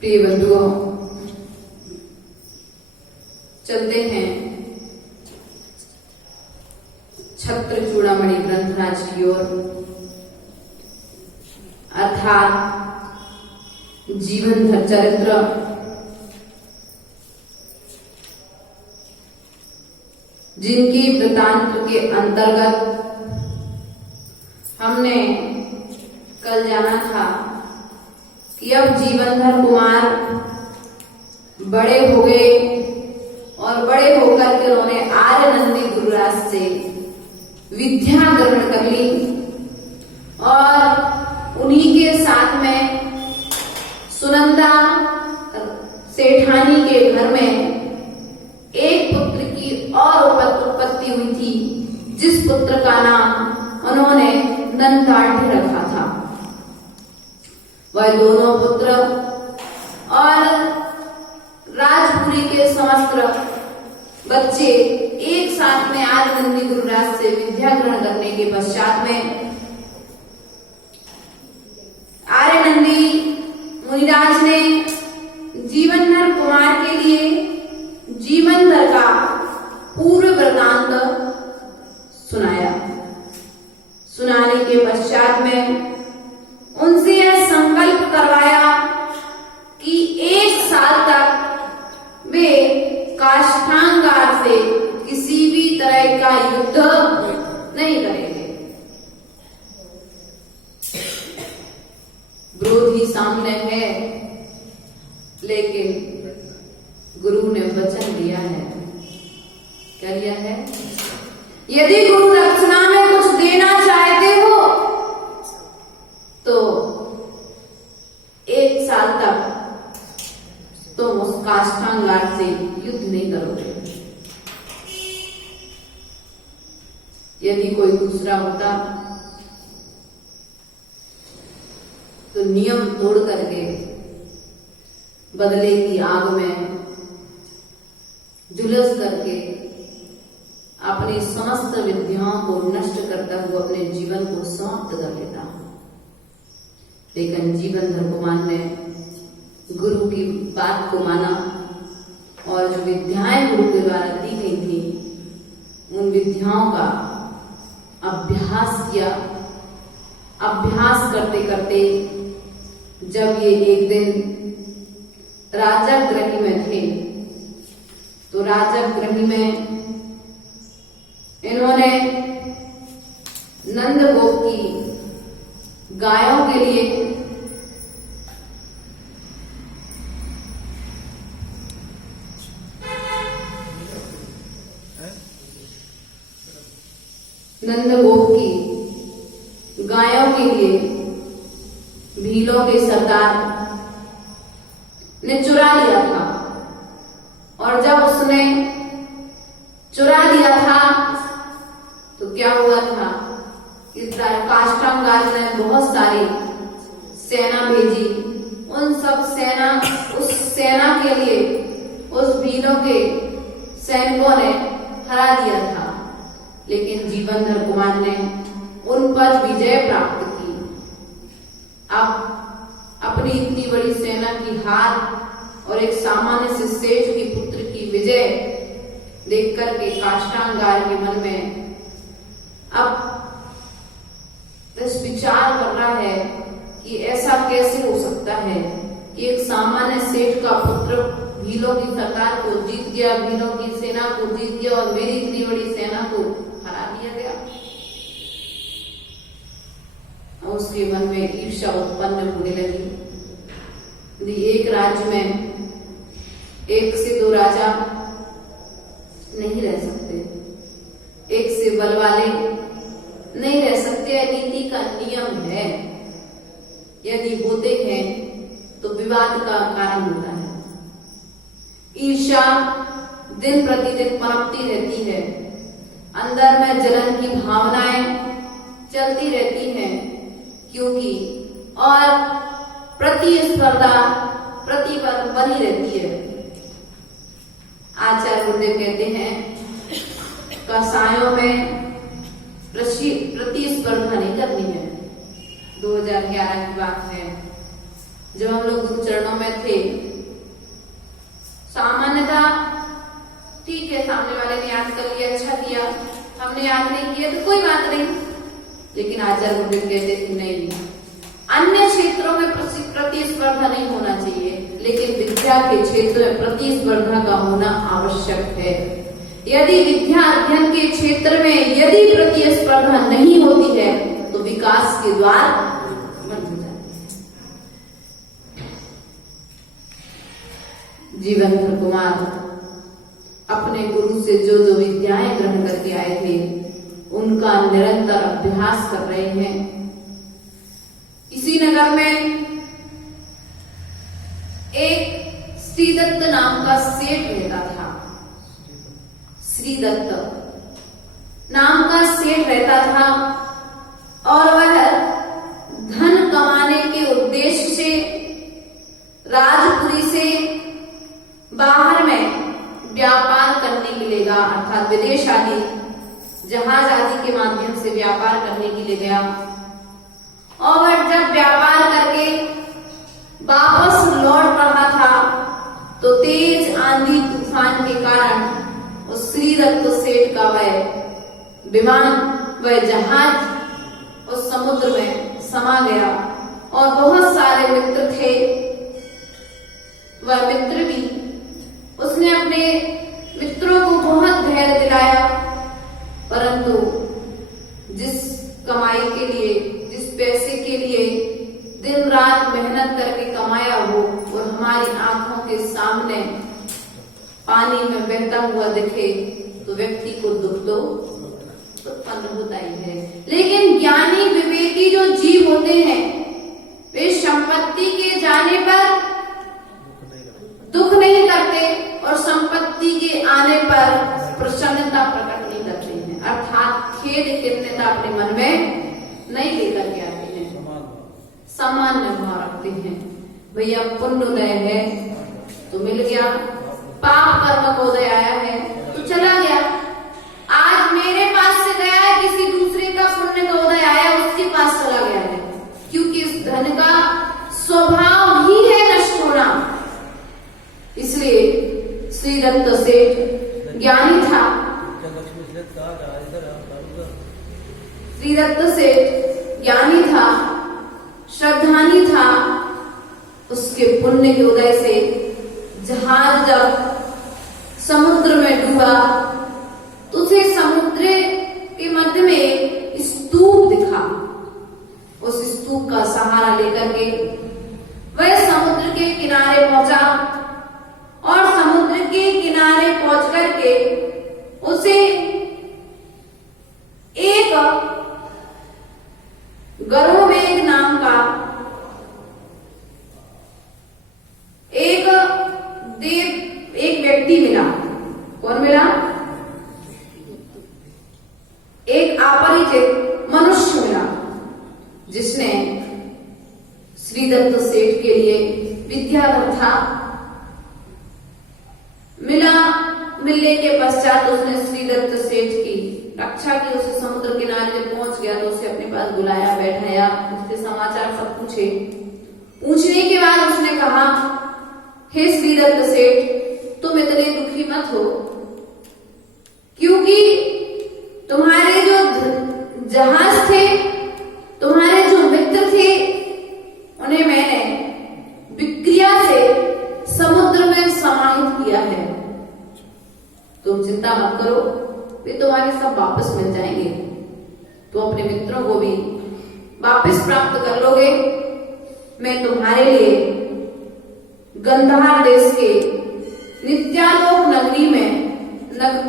प्रिय बंधुओं, चलते हैं छत्र चूड़ामणि ग्रंथराज की ओर, अर्थात जीवन भर चरित्र। जिनकी वृत्तांत के अंतर्गत हमने कल जाना था कि अब जीवनधर कुमार बड़े हो गए और बड़े होकर के उन्होंने आर्य नंदी गुरुराज से विद्या ग्रहण कर ली और उन्हीं के साथ में सुनंदा सेठानी के घर में एक पुत्र की और उत्पत्ति हुई थी, जिस पुत्र का नाम उन्होंने नंदाढ़ रखा था। वह दोनों पुत्र और राजपुरी के समस्त बच्चे एक साथ में आर्य नंदी गुरुराज से विद्या ग्रहण करने के पश्चात में आर्य नंदी मुनिराज ने जीवनधर कुमार के लिए जीवनधर का पूर्व वृत्तांत सुनाया। सुनाने के पश्चात में उनसे यह संकल्प करवाया कि 1 साल तक वे काष्ठांगार से किसी भी तरह का युद्ध नहीं करेंगे। विरोध ही सामने है, लेकिन गुरु ने वचन दिया है। क्या दिया है? यदि गुरु रक्षणा में कुछ देना चाहते हो तो 1 साल तक तुम उस काष्ठांगार से युद्ध नहीं करोगे। यदि कोई दूसरा होता तो नियम तोड़ करके बदले की आग में नीरस करके अपनी समस्त विद्याओं को नष्ट करता हुआ अपने जीवन को समाप्त कर लेता। लेकिन जीवनधर कुमार ने गुरु की बात को माना और जो विद्याएं गुरु के द्वारा दी गई थी उन विद्याओं का अभ्यास किया। अभ्यास करते करते जब ये एक दिन राजा गृह में थे तो राजा गृह में इन्होंने नंद गोप की गायों के लिए भीलों के सरदार ने चुरा लिया था। और जब उसने चुरा लिया था तो क्या हुआ था, इस काष्ठांगार ने बहुत सारी सेना भेजी। उन सब सेना, उस सेना के लिए उस भीलों के सैनिकों ने हरा दिया था। लेकिन जीवनधर कुमार ने उन पर विजय प्राप्त की। अब अपनी इतनी बड़ी सेना की हार और एक सामान्य से सेठ की पुत्र की विजय देख करके काष्ठांगार के मन में अब इस विचार कर रहा है कि ऐसा कैसे हो सकता है कि एक सामान्य सेठ का पुत्र भीलों की सरकार को जीत गया, भीलों की सेना को जीत गया और मेरी इतनी बड़ी सेना को हरा दिया गया। और उसके मन में ईर्ष्या उत्पन्न होने लगी। एक राज्य में एक से दो राजा नहीं रह सकते, एक से बल वाले नहीं रह सकते। नीति का नियम है, यदि होते हैं तो विवाद का कारण होता है। ईर्ष्या दिन प्रतिदिन पनपती रहती है, अंदर में जलन की भावनाएं चलती रहती हैं, क्योंकि और प्रतिस्पर्धा प्रतिबल बनी रहती है। आचार्य गुरुदेव कहते हैं कसायों में प्रतिस्पर्धा नहीं करनी है। 2011 की बात है, जब हम लोग गुरु चरणों में थे, सामान्यता ठीक है, सामने वाले ने याद कर लिया, अच्छा किया, हमने याद नहीं किया तो कोई बात नहीं। लेकिन आचार्य गुरुदेव कहते थे नहीं, अन्य क्षेत्रों में प्रतिस्पर्धा नहीं होना चाहिए, लेकिन विद्या के क्षेत्र में प्रतिस्पर्धा का होना आवश्यक है। यदि विद्या अध्ययन के क्षेत्र में यदि प्रतिस्पर्धा नहीं होती है तो विकास के द्वार बंद हो जाते हैं। जीवनधर कुमार अपने गुरु से जो जो विद्याएं ग्रहण करके आए थे उनका निरंतर अभ्यास कर रहे हैं। इसी नगर में एक श्रीदत्त नाम का सेठ रहता था। श्रीदत्त नाम का सेठ रहता था और वह धन कमाने के उद्देश्य से राजपुरी से बाहर में व्यापार करने के लिए गया, अर्थात विदेश आदि जहाज आदि के माध्यम से व्यापार करने के लिए गया। और जब व्यापार करके वापस लौट रहा था तो तेज आंधी तूफान के कारण उस श्रीदत्त सेठ का वह विमान, वह जहाज उस समुद्र में समा गया। और बहुत सारे मित्र थे, वह मित्र भी, उसने अपने मित्रों को बहुत धैर्य दिलाया, परंतु जिस कमाई के लिए, जिस पैसे के लिए दिन रात मेहनत करके कमाया हो और हमारी आंखों के सामने पानी में बहता हुआ दिखे तो व्यक्ति को दुख तो उत्पन्न होता ही है। लेकिन ज्ञानी विवेकी जो जीव होते हैं वे संपत्ति के जाने पर दुख नहीं करते और संपत्ति के आने पर प्रसन्नता प्रकट नहीं करते हैं, अर्थात खेद खिन्नता अपने मन में नहीं लेकर के आते हैं, सामान्य भाव रखते हैं। भैया पुण्योदय है तो मिल गया, पाप कर्म को उदय आया है इसलिए श्री दत्त सेठ ज्ञानी था। श्री दत्त सेठ ज्ञानी था, श्रद्धानी था। उसके पुण्य के उदय से जहाज जब समुद्र में डूबा तो उसे समुद्र के मध्य में स्तूप दिखा। उस स्तूप का सहारा लेकर के वह समुद्र के किनारे पहुंचा और समुद्र के किनारे पहुंच करके उसे एक गरुड़वेग नाम का एक व्यक्ति मिला। कौन मिला? एक अपरिचित मनुष्य मिला, जिसने श्री दत्त सेठ के लिए विद्याधर था। मिलने के पश्चात उसने श्री दत्त सेठ की रक्षा की। उसे समुद्र किनारे जब पहुंच गया तो उसे अपने पास बुलाया, बैठाया, उसके समाचार सब पूछे। पूछने के बाद उसने कहा, हे श्री दत्त सेठ, तुम इतने दुखी मत हो, क्योंकि तुम्हारे जो जहाज थे, तुम्हारे जो मित्र थे, उन्हें मैंने विक्रिया से समुद्र में समाहित किया है। तुम चिंता मत करो, वे तुम्हारे सब वापस मिल जाएंगे। तुम अपने मित्रों को भी वापस प्राप्त कर लोगे। मैं तुम्हारे लिए गंधार देश के नित्यालोक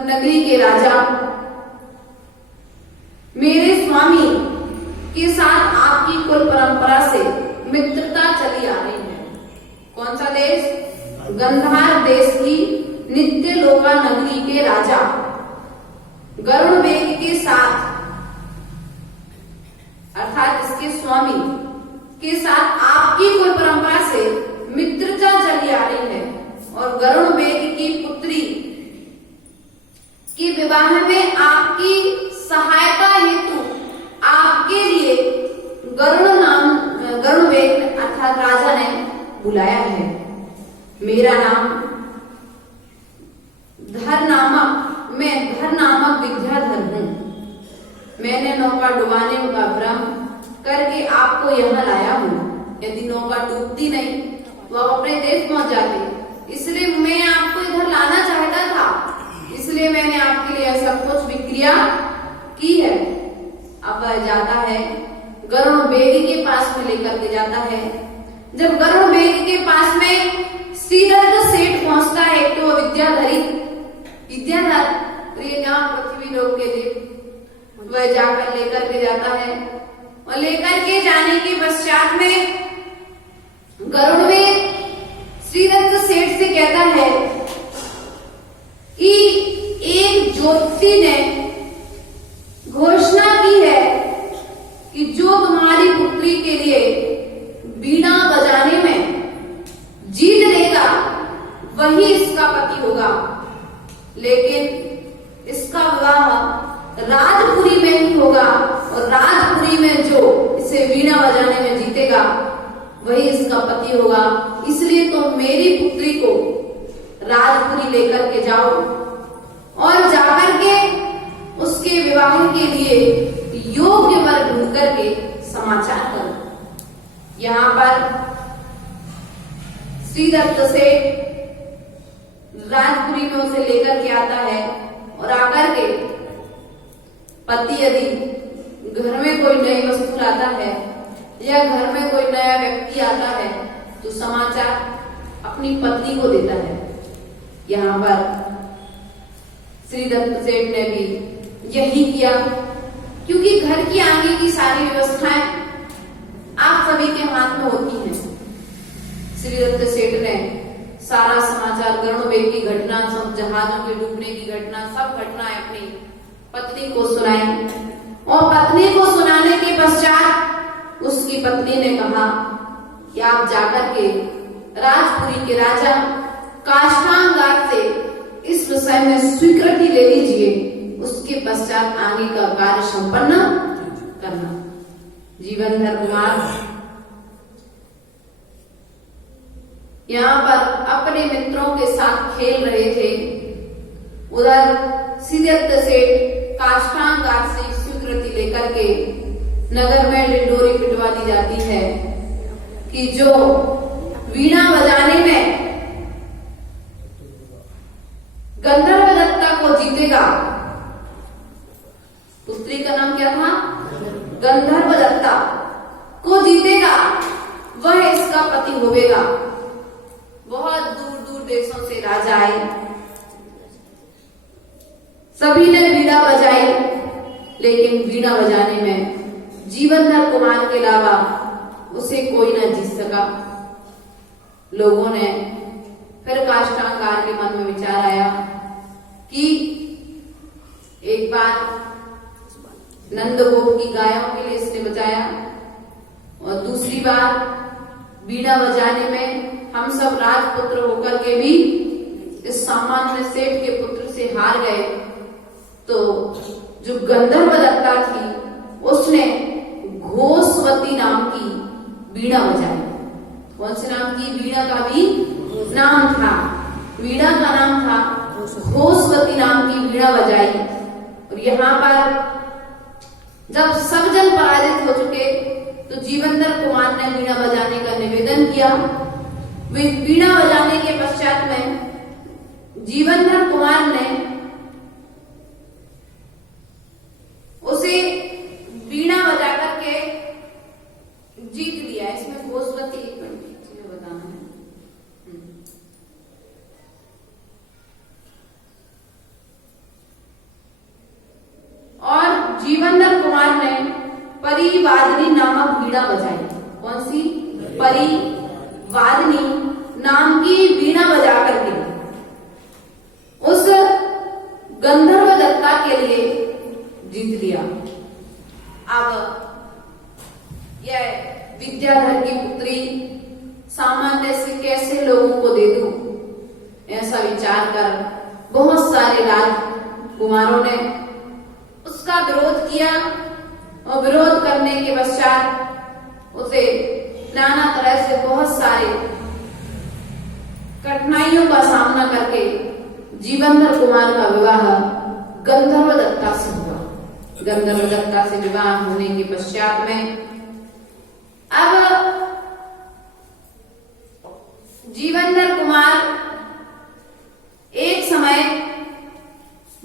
नगरी के राजा मेरे स्वामी के साथ आपकी कुल परंपरा से मित्रता चली आ रही है। कौन सा देश? गंधार देश की नित्यलोका नगरी के राजा गरुड़वेग के साथ, अर्थात इसके स्वामी के साथ आपकी कुल परंपरा से मित्रता चली आ रही है। और गरुड़वेग की पुत्री के विवाह में आपकी सहायता हेतु आपके लिए गरुड़वेग अर्थात राजा ने बुलाया है। मेरा नाम मैं धर नामक विद्याधर हूँ। मैंने नौका डुबाने का भ्रम करके आपको यहाँ लाया हूँ। यदि नौका डूबती नहीं तो आप अपने देश पहुंच जाते, इसलिए मैं आपको इधर लाना चाहता था। इसलिए मैंने आपके लिए ऐसा कुछ विक्रिया की है। अब वह जाता है, गरुड़वेग के पास में लेकर के जाता है। जब गरुड़वेग के पास में श्री दत्त सेठ पहुंचता है, तो विद्याधर यहाँ पृथ्वी लोक के देव, वह जाकर लेकर के जाता है। और लेकर के जाने के पश्चात में गरुड़वेग श्री दत्त सेठ से कहता है कि एक ज्योतिषी ने घोषणा की है कि जो तुम्हारी पुत्री के लिए वीणा बजाने में जीत लेगा वही इसका पति होगा। लेकिन इसका विवाह राजपुरी में ही होगा, और राजपुरी में जो इसे वीणा बजाने में जीतेगा वही इसका पति होगा। इसलिए तुम मेरी पुत्री को राजपुरी लेकर के जाओ और जाकर के उसके विवाह के लिए योग्य वर ढूंढ करके समाचार करो। यहाँ पर श्री दत्त से राजपुरी में उसे लेकर के आता है, और आकर के पति यदि घर में कोई नई वस्तु लाता है या घर में कोई नया व्यक्ति आता है तो समाचार अपनी पत्नी को देता है। यहाँ पर श्री दत्त सेठ ने भी यही किया, क्योंकि घर की आगे की सारी व्यवस्थाएं आप सभी के हाथ में होती हैं। श्री दत्त सेठ ने सारा समाचार, गरुड़वेग की घटना, सब जहाजों के डूबने की घटना, सब घटनाएं अपनी पत्नी को सुनाई। और पत्नी को सुनाने के पश्चात उसकी पत्नी ने कहा कि आप जाकर के राजपुरी के राजा काष्ठांगार से इस विषय में स्वीकृति ले लीजिए, उसके पश्चात आगे का कार्य संपन्न करना। जीवनधर कुमार यहाँ पर अपने मित्रों के साथ खेल रहे थे। उधर सिद्धेश्वर सेठ काष्ठांगार से स्वीकृति लेकर के नगर में डिंडोरी पिटवा दी जाती है कि जो वीणा बजाने में गंधर्व दत्ता को जीतेगा, पुत्री का नाम क्या था? गंधर्व दत्ता को जीतेगा, वह इसका पति होवेगा। बहुत दूर दूर देशों से राजा आए, सभी ने वीणा बजाई, लेकिन वीणा बजाने में जीवनधर कुमार के अलावा उसे कोई न जीत सका। लोगों ने फिर काष्ठांगार के मन में विचार आया कि एक बार नंदगोप की गायों के लिए इसने बजाया, और दूसरी बार वीणा बजाने में हम सब राजपुत्र होकर के भी इस सामान्य सेठ के पुत्र से हार गए। तो जो गंधर्व दत्ता थी उसने घोषवती नाम की वीणा बजाई। कौन से नाम की? वीणा का भी नाम था, वीणा का नाम था घोषवती नाम की वीणा बजाई। और यहाँ पर जब सब जन पराजित हो चुके तो जीवनधर कुमार ने वीणा बजाने का निवेदन किया। वे वीणा बजाने के पश्चात में जीवनधर कुमार ने उसे वीणा बजा करके जीत लिया। इसमें घोषवती बताना है। और जीवनधर कुमार ने परिवादिनी नामक वीणा बजाई। कौन सी? परिवादिनी नाम की वीणा बजा करके उस गंधर्व दत्ता के लिए जीत लिया। अब यह विद्याधर की पुत्री सामान्य से कैसे लोगों को दे दूं, ऐसा विचार कर बहुत सारे राजकुमारों ने उसका विरोध किया। और विरोध करने के पश्चात उसे नाना तरह से बहुत सारे कठिनाइयों का सामना करके जीवनधर कुमार का विवाह गंधर्व दत्ता से हुआ। गंधर्व दत्ता से विवाह होने के पश्चात में अब जीवनधर कुमार एक समय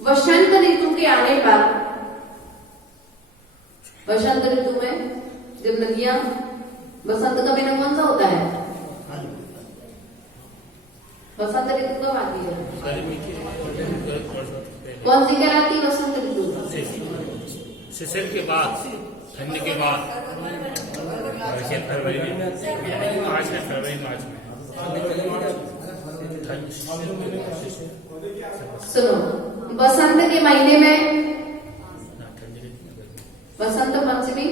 वसंत ऋतु के आने पर, वसंत ऋतु में जब नदियां, वसंत का महीना कौन सा होता है? वसंत ऋतु कब आती है? कौन सी कहलाती है वसंत ऋतु? शिशिर के बाद, ठंड के बाद, फरवरी में, मार्च में, फरवरी मार्च में। सुनो, बसंत के महीने में बसंत पंचमी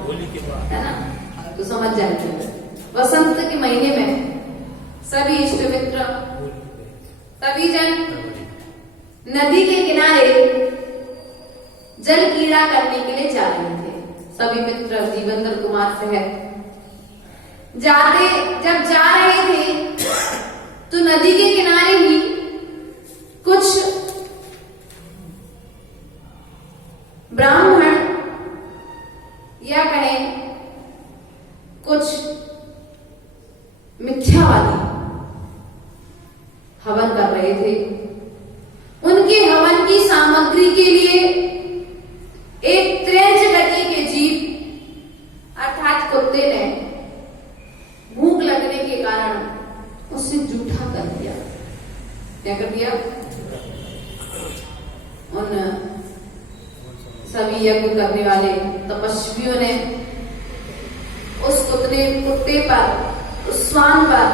होली के बाद है ना, तो समझ जाएंगे। बसंत के महीने में सभी इष्ट मित्र, सभी जन नदी के किनारे जल क्रीड़ा करने के लिए जा रहे थे। सभी मित्र जीवनधर कुमार सहित जाते, जब जा रहे थे तो नदी के किनारे ही कुछ ब्राह्मण या कहें कुछ मिथ्यावादी हवन कर रहे थे। उनके हवन की सामग्री के लिए एक त्रेंच गति के जीव अर्थात कुत्ते ने भूख लगने के कारण उसे जूठा कर दिया। क्या कर दिया? उन सभी यज्ञ करने वाले तपस्वियों ने उस कुत्ते पर, उस श्वान पर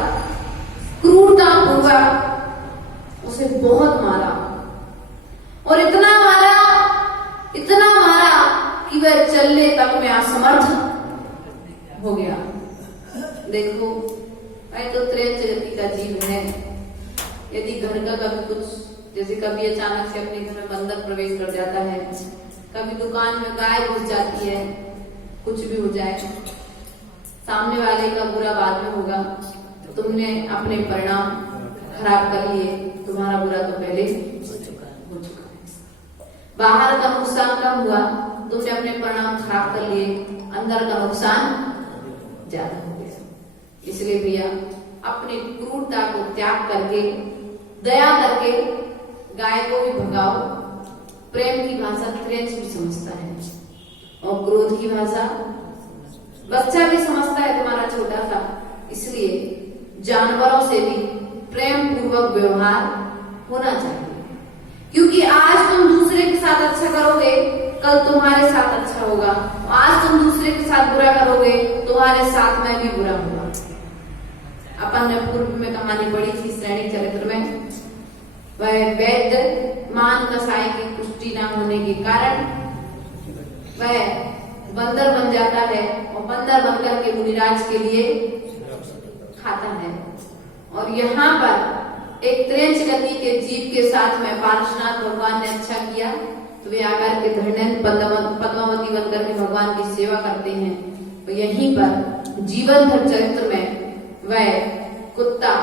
क्रूरता पूर्वक उसे बहुत मारा, और इतना मारा कि वह चलने तक में असमर्थ हो गया। देखो, मैं तो त्रेंच गति का जीव है। यदि घर का कभी कुछ, जैसे कभी अचानक से अपने घर में बंदर प्रवेश कर जाता है, कभी दुकान में गाय घुस जाती है, कुछ भी हो जाए, सामने वाले का बुरा बाद में होगा, तो तुमने अपने परिणाम खराब कर लिए, तुम्हारा बुरा तो पहले हो चुका है। बाहर का नुकसान कम हुआ, तुमने अपने परिणाम खराब कर लिए, अंदर का नुकसान ज्यादा हो गया। इसलिए भैया अपनी क्रूरता को त्याग करके, दया करके गाय को भी भगाओ। प्रेम की भाषा त्रेंच भी समझता है और क्रोध की भाषा बच्चा भी समझता है, तुम्हारा छोटा सा। इसलिए जानवरों से भी प्रेम पूर्वक व्यवहार होना चाहिए, क्योंकि आज तुम दूसरे के साथ अच्छा करोगे, कल तुम्हारे साथ अच्छा होगा। आज तुम दूसरे के साथ बुरा करोगे, तुम्हारे साथ में भी बुरा होगा। अपन ने पूर्व में कहानी पढ़ी थी श्रेणी चरित्र में, वह वैद्य मान कसाई की पुष्टि न होने के कारण वह बंदर बन जाता है और बंदर बनकर के मुनिराज के लिए खाता है। और यहाँ पर एक त्रेंच गति के जीव के साथ में पार्श्वनाथ भगवान ने अच्छा किया, तो वे आकर के धर्मेंद्र पद्मावती बनकर के भगवान की सेवा करते हैं। तो यहीं पर जीवन भर चरित्र में वह कुत्ता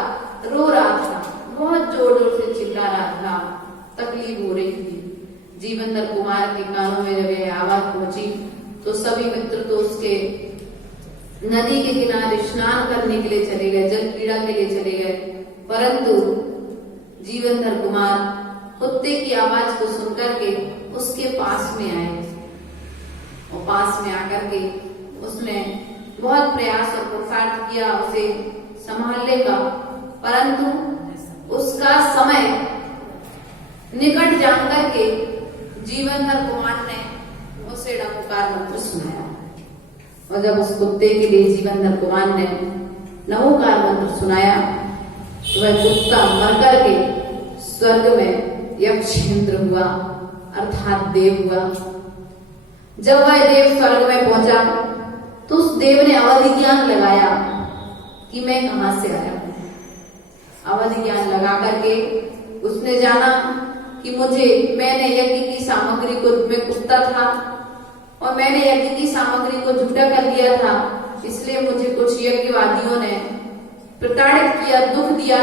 रो रहा था, बहुत जोर जोर से चिल्ला रहा था, तकलीफ हो रही थी। जीवनधर कुमार के कानों में जब यह आवाज पहुंची तो सभी मित्र तो उसके नदी के किनारे स्नान करने के लिए चले गए, जल क्रीड़ा के लिए चले गए, परंतु जीवनधर कुमार कुत्ते की आवाज को सुनकर के उसके पास में आए और पास में आकर के उसने बहुत प्रयास और पुरुषार्थ किया उसे संभालने का, परंतु उसका समय निकट जानकर के जीवनधर कुमार ने उसे नमोकार मंत्र सुनाया। और जब उस कुत्ते के लिए जीवनधर कुमार ने नमोकार मंत्र सुनाया, तो वह कुत्ता मर करके स्वर्ग में यक्षेंद्र हुआ, अर्थात देव हुआ। जब वह देव स्वर्ग में पहुंचा तो उस देव ने अवधि ज्ञान लगाया कि मैं कहां से आया हूं। अवधि ज्ञान लगा करके उसने जाना कि मैंने यज्ञ की सामग्री को, मैं कुत्ता था और मैंने यज्ञ की सामग्री को झूठा कर दिया था, इसलिए मुझे कुछ यज्ञवादियों ने प्रताड़ित किया, दुख दिया,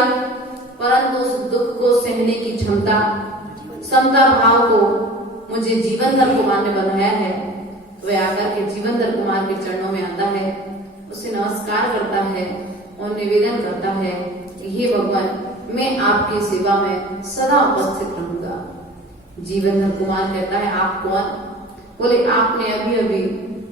परंतु उस दुख को सहने की क्षमता, समता भाव को मुझे जीवनधर कुमार ने बनाया है। तो वह आकर के जीवनधर कुमार के चरणों में आता है, उसे नमस्कार करता है और निवेदन करता है कि हे भगवान, मैं आपकी सेवा में सदा उपस्थित रहूंगा। जीवनधर कुमार कहता है, आप कौन? बोले, आपने अभी अभी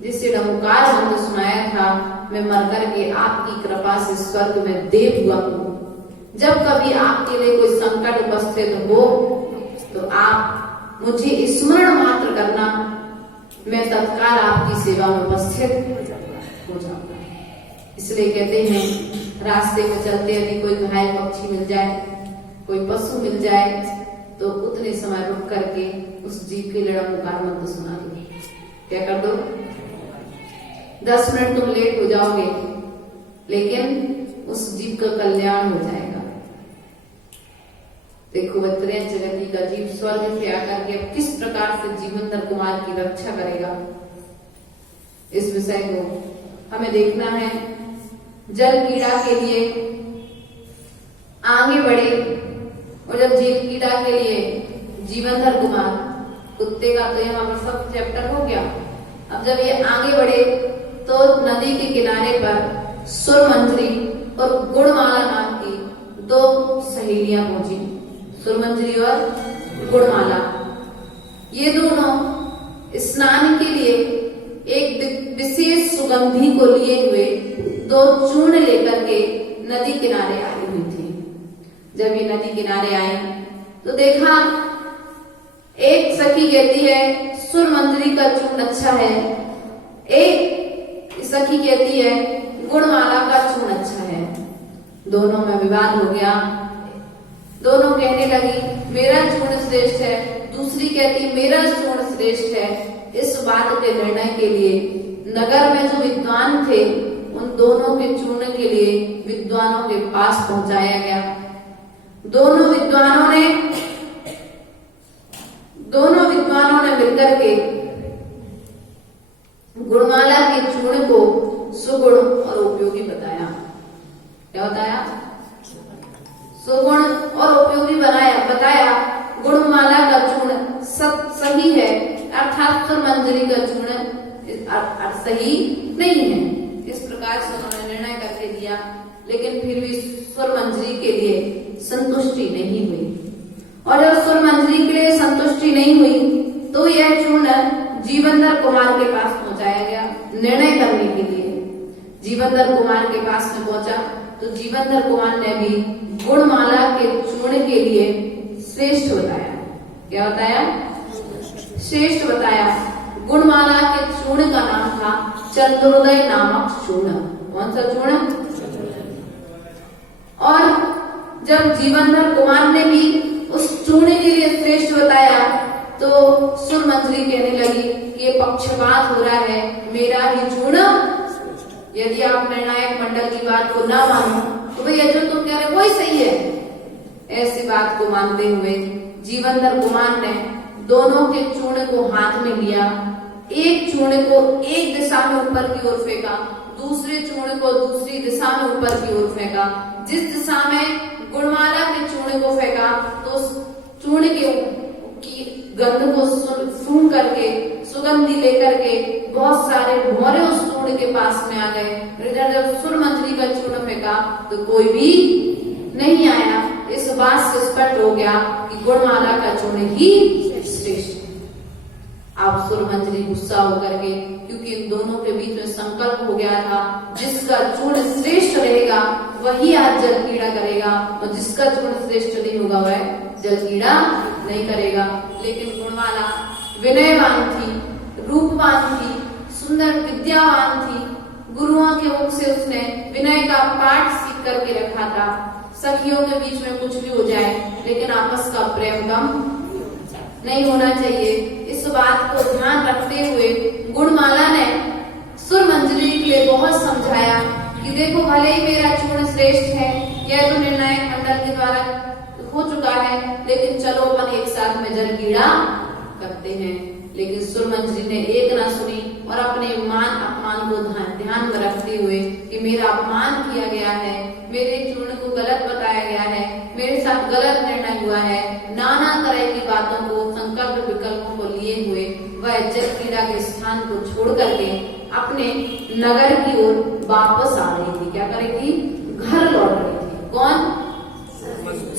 जिससे नमोकार मंत्र सुनाया था, मैं मर करके आपकी कृपा से स्वर्ग में देव हुआ हूं। जब कभी आपके लिए कोई संकट उपस्थित हो तो आप मुझे स्मरण मात्र करना, मैं तत्काल आपकी सेवा में उपस्थित हो जाऊंगा। इसलिए कहते हैं, रास्ते में चलते यदि कोई घायल पक्षी मिल जाए, कोई पशु मिल जाए, तो उतने समय रुक करके उस जीव के लिए नमोकार मंत्र सुना दो। क्या कर दो? 10 मिनट तुम लेट हो जाओगे, लेकिन उस जीव का कल्याण हो जाएगा। देखो, वह त्रेंच गति का जीव स्वर्ग से आकर के किस प्रकार से जीवनधर कुमार की रक्षा करेगा, इस विषय को हमें देखना है। जल क्रीड़ा के लिए आगे बढ़े, और जब जल क्रीड़ा के लिए जीवनधर कुमार, कुत्ते का तो यहाँ पर सब चैप्टर हो गया। अब जब ये आगे बढ़े तो नदी के किनारे पर सुरमंजरी और गुणमाला नाम की 2 सहेलियां पहुंची। सुरमंजरी और गुणमाला, ये दोनों स्नान के लिए एक विशेष सुगंधी को लिए हुए 2 चूर्ण लेकर के नदी किनारे आई हुई थी। जब ये नदी किनारे आई तो देखा, एक सखी कहती है सुरमंजरी का चूर्ण अच्छा है, एक सखी कहती है गुणमाला का चूर्ण अच्छा है। दोनों में विवाद हो गया। दोनों कहने लगी मेरा चूर्ण श्रेष्ठ है, दूसरी कहती मेरा चूर्ण श्रेष्ठ है। इस बात के निर्णय के लिए नगर में जो विद्वान थे, उन दोनों के चूर्ण के लिए विद्वानों के पास पहुंचाया गया। दोनों विद्वानों ने मिलकर के गुणमाला के चूर्ण को सुगुण और उपयोगी बताया। क्या बताया? सुगुण और उपयोगी बताया। गुणमाला का चूर्ण सही है, अर्थात सुरमंजरी का चूर्ण सही नहीं है। इस प्रकार से उन्होंने निर्णय करके दिया, लेकिन फिर भी सुरमंजरी के लिए संतुष्टि नहीं हुई। और जब सुरमंजरी के लिए संतुष्टि नहीं हुई तो यह चूर्ण जीवनधर कुमार के पास पहुंचाया गया निर्णय करने के लिए। जीवनधर कुमार के पास में पहुंचा तो जीवनधर कुमार ने भी गुणमाला के चूर्ण के लिए श्रेष्ठ बताया। क्या बताया? श्रेष्ठ बताया। गुणमाला के चूर्ण का नाम था चंद्रोदय नामक चूर्ण। कौन सा चूर्ण? और जब जीवनधर कुमार ने भी उस चूर्ण के लिए श्रेष्ठ बताया तो सुरमंजरी कहने लगी कि ये पक्षपात हो रहा है, मेरा ही चूर्ण। यदि आप निर्णायक मंडल की बात को ना मानो तो भैया जो तुम कह रहे वही सही है। ऐसी बात को मानते हुए जीवनधर कुमार ने दोनों के चूर्ण को हाथ में लिया। एक चूर्ण को एक दिशा में ऊपर की ओर फेंका, दूसरे चूर्ण को दूसरी दिशा में ऊपर की ओर फेंका। जिस दिशा में गुणमाला के चूर्ण को फेंका तो चूर्ण की गंध को सूंघ करके, सुगंधी लेकर के बहुत सारे भौरे उस चूर्ण के पास में आ गए। इधर जब सुरमंजरी का चूर्ण फेंका तो कोई भी नहीं आया। इस बात से स्पष्ट हो गया कि गुणमाला का चूर्ण ही श्रेष्ठ। आप सुरमंजरी गुस्सा होकर के, क्योंकि इन दोनों के बीच में संकल्प हो गया था जिसका चूर्ण श्रेष्ठ रहेगा वही आज जल कीड़ा करेगा, और जिसका चूर्ण श्रेष्ठ नहीं होगा वह जल कीड़ा नहीं करेगा। लेकिन गुणमाला विनयवान थी, रूपवान थी, सुंदर विद्यावान थी। गुरुओं के मुख से उसने विनय का पाठ सीख करके रखा था। सखियों के बीच में कुछ भी हो जाए लेकिन आपस का प्रेम कम नहीं होना चाहिए। इस बात को ध्यान रखते हुए गुणमाला ने सुरमंजरी के लिए बहुत समझाया कि देखो भले ही मेरा चूर्ण श्रेष्ठ है, यह तो निर्णायक मंडल के द्वारा हो चुका है, लेकिन चलो अपन एक साथ में जल कीड़ा करते हैं। लेकिन सुरमंजरी ने एक ना सुनी और अपने मान अपमान को ध्यान में रखते हुए कि मेरा अपमान किया गया है, मेरे चूर्ण को गलत बताया गया है, मेरे साथ गलत निर्णय हुआ है, नाना तरह की बातों को, संकल्प विकल्पों को लिए हुए वह जल कीड़ा के स्थान को छोड़ करके अपने नगर की ओर वापस आ रही थी। क्या कर रही थी? घर लौट रही थी। कौन?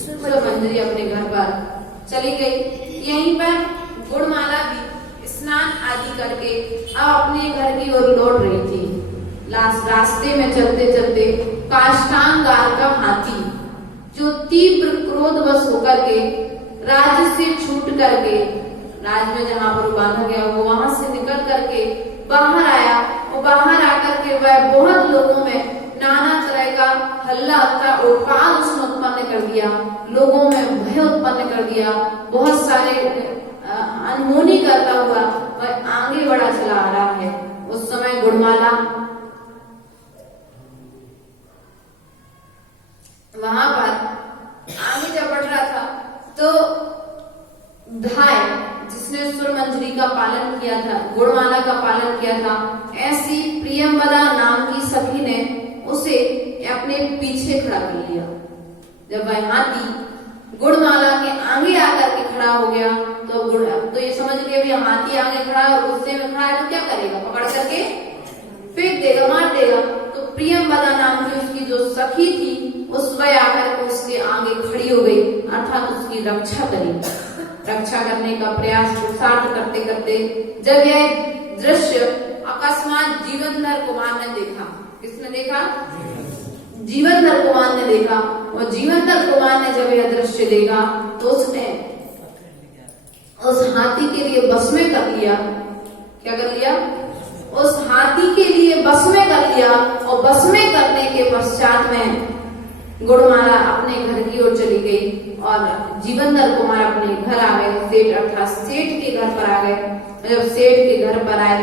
सुरमंजरी अपने घर पर चली गई। यहीं पर गुणमाला भी स्नान आदि करके अब अपने घर की ओर लौट रही थी। रास्ते में चलते चलते काष्ठांगार का हाथी, जो तीव्र क्रोधवश होकर के राज्य से छूट करके, राज्य में जहाँ पर बांधा गया वो वहां से निकल करके बाहर आया, और बाहर आकर के वह बहुत लोगों में नाना तरह का हल्ला का उत्पाद उसने उत्पन्न कर दिया, लोगों में भय उत्पन्न कर दिया। बहुत सारे अनहोनी करता हुआ वह आगे बढ़ा चला आ रहा है। उस समय गुणमाला वहां पर आगे जब बढ़ रहा था तो धाय, जिसने सुरमंजरी का पालन किया था, गुणमाला का पालन किया था, ऐसी प्रियंवदा नाम की सखी ने उसे अपने पीछे खड़ा कर लिया। जब वह हाथी गुणमाला के आगे आकर के खड़ा हो गया तो ये समझ के भी हाथी आगे खड़ा है और गुस्से में खड़ा है तो क्या करेगा? पकड़ करके फेंक देगा, मार देगा। तो प्रियंवदा नाम की उसकी जो सखी थी उस वह आकर के उसके आगे खड़ी हो गई, अर्थात उसकी रक्षा करी। रक्षा करने का प्रयास पुरुषार्थ करते करते जब यह दृश्य अकस्मात जीवनधर कुमार ने देखा। किसने देखा? जीवनधर कुमार ने देखा। और जीवनधर कुमार ने जब यह दृश्य देखा तो उसने उस हाथी के लिए बस में कर लिया। क्या कर लिया? उस हाथी के लिए बस में कर लिया। और बस में करने के पश्चात में गुणमाला अपने घर की ओर चली गई और जीवनधर कुमार अपने घर आ गए। सेठ अर्थात सेठ के घर पर आ गए। जब सेठ के घर पर आए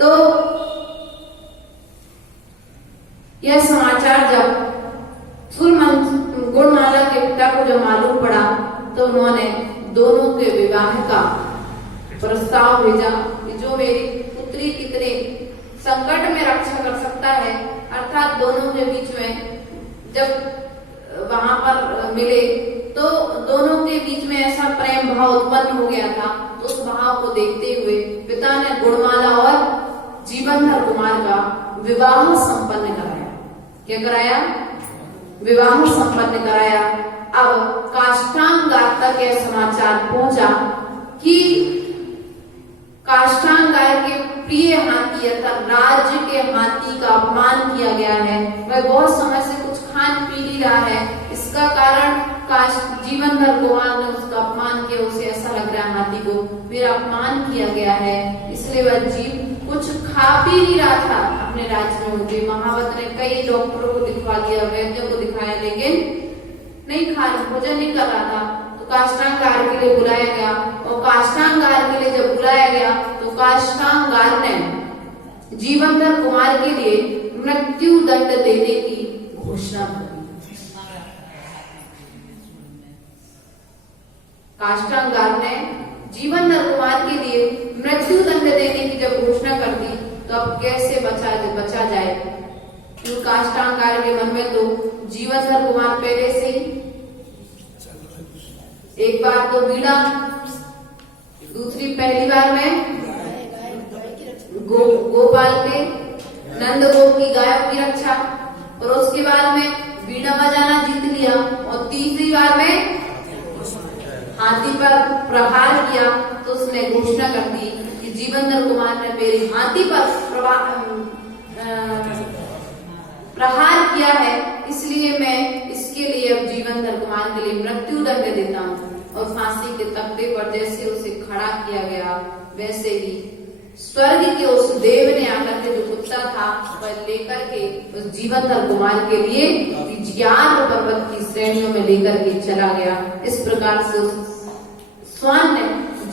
तो यह समाचार जब गुणमाला के पिता को जब मालूम पड़ा तो उन्होंने दोनों के विवाह का प्रस्ताव भेजा कि जो मेरी पुत्री कितने संकट में रक्षा कर सकता है, अर्थात दोनों के बीच में जब वहां पर मिले तो दोनों के बीच में ऐसा प्रेम भाव उत्पन्न हो गया था। तो उस भाव को देखते हुए पिता ने गुणमाला और जीवनधर कुमार का विवाह संपन्न कराया। क्या कराया? विवाह संपन्न कराया। अब काष्ठांगार तक यह समाचार पहुंचा कि काष्ठांगार के प्रिय हाथी अर्थात राज्य के हाथी का अपमान किया गया है। वह बहुत समय से कुछ खान पी नहीं रहा है। इसका कारण जीवनधर कुमार ने उसका अपमान किया। उसे ऐसा लग रहा है हाथी को मेरा अपमान किया गया है, इसलिए वह जीव कुछ खा पी नहीं रहा था अपने राज्य में होते। महावत ने कई डॉक्टरों को दिखवा दिया, वैद्यों को दिखाया, लेकिन नहीं खा भोजन नहीं कर रहा था। तो काष्ठांगार के लिए बुलाया गया और काष्ठांगार के लिए जब बुलाया गया तो काष्ठांगार ने जीवनधर कुमार के लिए मृत्यु दंड देने की घोषणा कर दी। काष्ठांगार ने जीवनधर कुमार के लिए मृत्यु दंड देने की जब घोषणा कर दी तो अब कैसे बचा जाए? क्योंकि काष्ठांगार के मन में तो जीवनधर कुमार पहले से ही एक बार तो बीड़ा, दूसरी पहली बार में गोपाल के नंद गोप की गायों की रक्षा, और उसके बाद में बीड़ा बजाना जीत लिया, और तीसरी बार में हाथी पर प्रहार किया। तो उसने घोषणा कर दी कि जीवनधर कुमार ने मेरे हाथी पर प्रहार किया है, इसलिए मैं इसके लिए अब जीवनधर कुमार के लिए मृत्यु दंड देता हूँ। और फांसी के तख्ते पर जैसे उसे खड़ा किया गया वैसे ही स्वर्ग के उस देव ने आकर के जो कुत्ता था वह लेकर के उस जीवनधर कुमार के लिए ज्ञान पर्वत की श्रेणियों में लेकर के चला गया। इस प्रकार से उस स्वान ने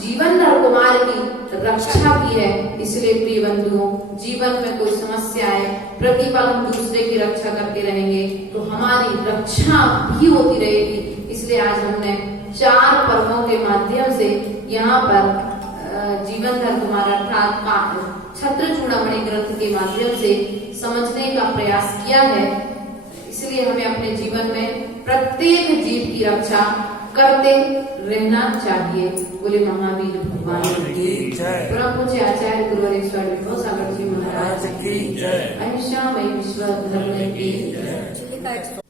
जीवनधर कुमार की रक्षा की है। इसलिए प्रिय बंधुओं, जीवन में कोई समस्या है, प्रतिपल हम दूसरे की रक्षा करते रहेंगे तो हमारी रक्षा भी होती रहेगी। इसलिए आज हमने 4 पर्वों के माध्यम से यहाँ पर जीवनधर कुमार अर्थात छत्र चूड़ामणि ग्रंथ के माध्यम से समझने का प्रयास किया है। इसलिए हमें अपने जीवन में प्रत्येक जीव की रक्षा करते रहना चाहिए। बोले महावीर भगवान की जय। परम पूज्य आचार्य गुरुवरेश्वर विभो सागर जी महाराज की जय। अहिंसा मई विश्व धर्म की जय।